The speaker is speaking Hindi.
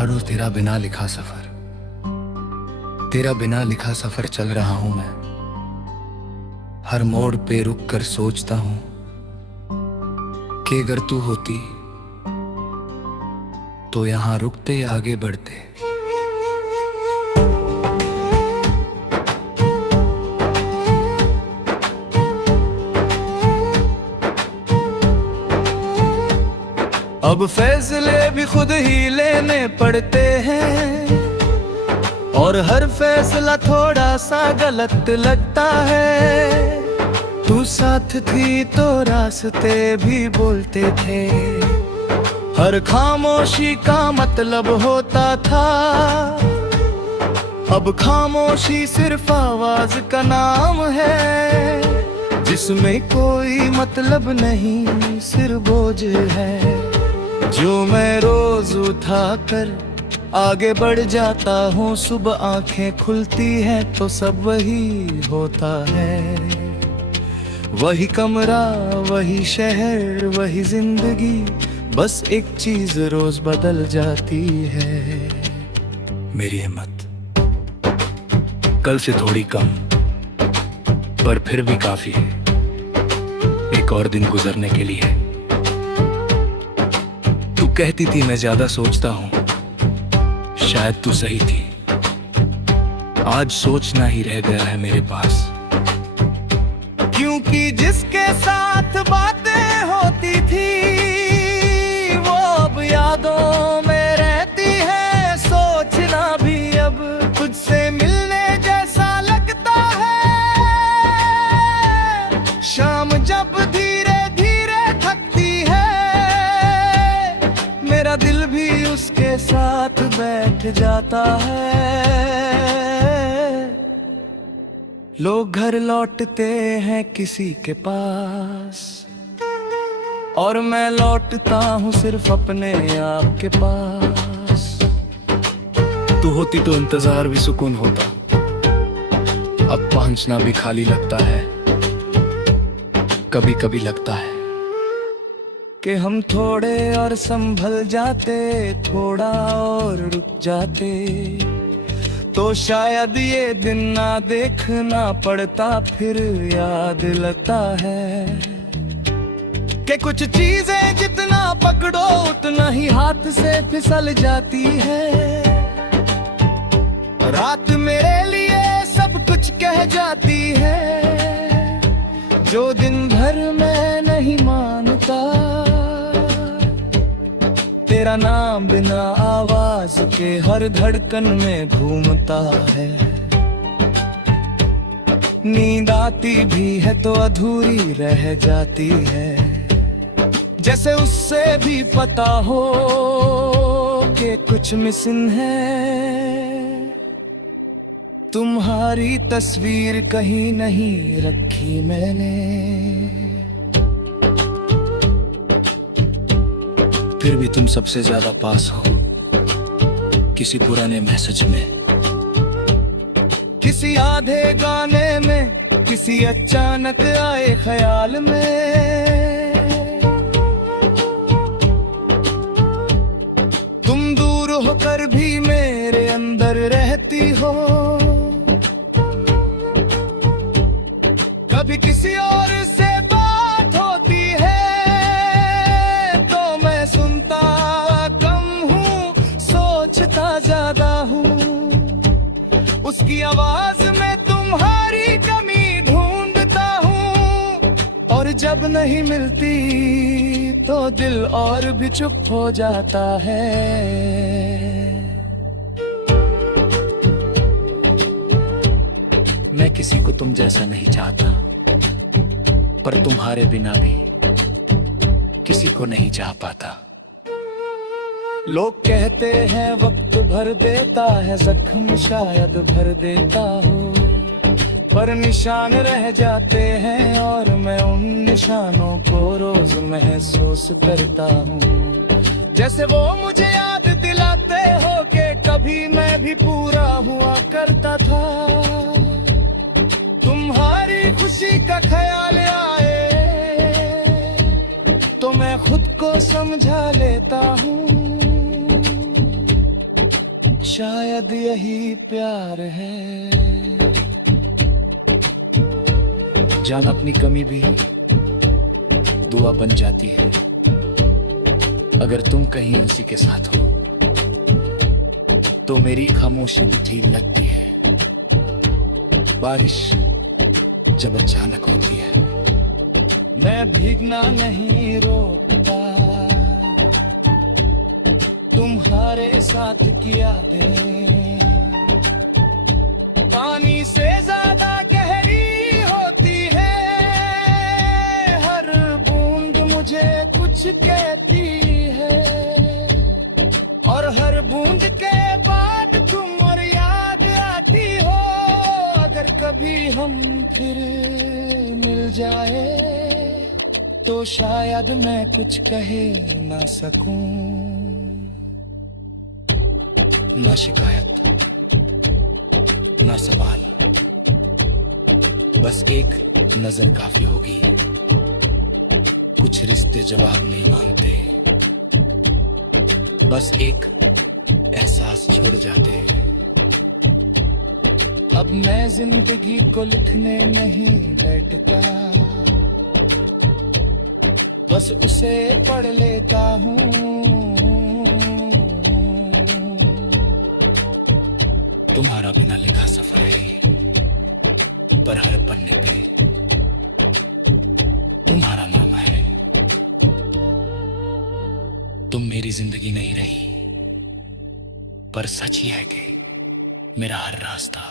पहाड़ों तेरा बिना लिखा सफर, तेरा बिना लिखा सफर चल रहा हूं मैं। हर मोड़ पे रुक कर सोचता हूं कि अगर तू होती तो यहां रुकते आगे बढ़ते। अब फैसले भी खुद ही लेने पड़ते हैं और हर फैसला थोड़ा सा गलत लगता है। तू साथ थी तो रास्ते भी बोलते थे, हर खामोशी का मतलब होता था। अब खामोशी सिर्फ आवाज का नाम है, जिसमें कोई मतलब नहीं सिर्फ बोझ है जो मैं रोज उठा कर आगे बढ़ जाता हूँ। सुबह आंखें खुलती हैं तो सब वही होता है, वही कमरा, वही शहर, वही जिंदगी। बस एक चीज रोज बदल जाती है, मेरी हिम्मत कल से थोड़ी कम, पर फिर भी काफी है एक और दिन गुजरने के लिए। तू कहती थी मैं ज्यादा सोचता हूं, शायद तू सही थी। आज सोचना ही रह गया है मेरे पास, क्योंकि जिसके साथ बातें होती थी वो अब यादों में रहती है। सोचना भी अब तुझसे मिलने जैसा लगता है। शाम जब धीरे धीरे थकती है, मेरा दिल भी उसके साथ बैठ जाता है। लोग घर लौटते हैं किसी के पास, और मैं लौटता हूँ सिर्फ अपने आप के पास। तू होती तो इंतजार भी सुकून होता, अब पहुंचना भी खाली लगता है। कभी कभी लगता है कि हम थोड़े और संभल जाते, थोड़ा और रुक जाते, तो शायद ये दिन ना देखना पड़ता। फिर याद लगता है कि कुछ चीजें जितना पकड़ो उतना ही हाथ से फिसल जाती है। रात मेरे लिए सब कुछ कह जाती है, जो दिन भर मैं नहीं मानता। तेरा नाम बिना आवाज के हर धड़कन में घूमता है। नींद आती भी है तो अधूरी रह जाती है, जैसे उससे भी पता हो कि कुछ मिसिंग है। तुम्हारी तस्वीर कहीं नहीं रखी मैंने, फिर भी तुम सबसे ज्यादा पास हो किसी पुराने मैसेज में, किसी आधे गाने में, किसी अचानक आए ख्याल में। तुम दूर होकर भी मेरे अंदर रहती हो, कभी किसी और से बात होती है तो मैं सुनता कम हूँ, सोचता ज्यादा हूँ। उसकी आवाज में तुम्हारी कमी ढूंढता हूँ, और जब नहीं मिलती तो दिल और भी चुप हो जाता है। मैं किसी को तुम जैसा नहीं चाहता, पर तुम्हारे बिना भी किसी को नहीं चाह पाता। लोग कहते हैं वक्त भर देता है जख्म, शायद भर देता हो, पर निशान रह जाते हैं और मैं उन निशानों को रोज महसूस करता हूँ। जैसे वो मुझे याद दिलाते हो कि कभी मैं भी पूरा हुआ करता था। तुम्हारी खुशी का ख्याल आए तो मैं खुद को समझा लेता हूँ। शायद यही प्यार है। जान अपनी कमी भी दुआ बन जाती है। अगर तुम कहीं उसी के साथ हो तो मेरी खामोशी भी ढील लगती है। बारिश जब अचानक होती है, मैं भीगना नहीं रोकता। तुम्हारे साथ की यादें पानी से ज्यादा गहरी होती है। हर बूंद मुझे कुछ कहती है, और हर बूंद के बाद तुम और याद आती हो। अगर कभी हम फिर मिल जाए तो शायद मैं कुछ कहे ना सकूं। ना शिकायत ना सवाल, बस एक नजर काफी होगी। कुछ रिश्ते जवाब नहीं मांगते, बस एक एहसास छोड़ जाते हैं। अब मैं जिंदगी को लिखने नहीं बैठता, बस उसे पढ़ लेता हूँ। तुम्हारा बिना लिखा सफर है, पर हर पन्ने पे तुम्हारा नाम है। तुम मेरी जिंदगी नहीं रही, पर सच ही है कि मेरा हर रास्ता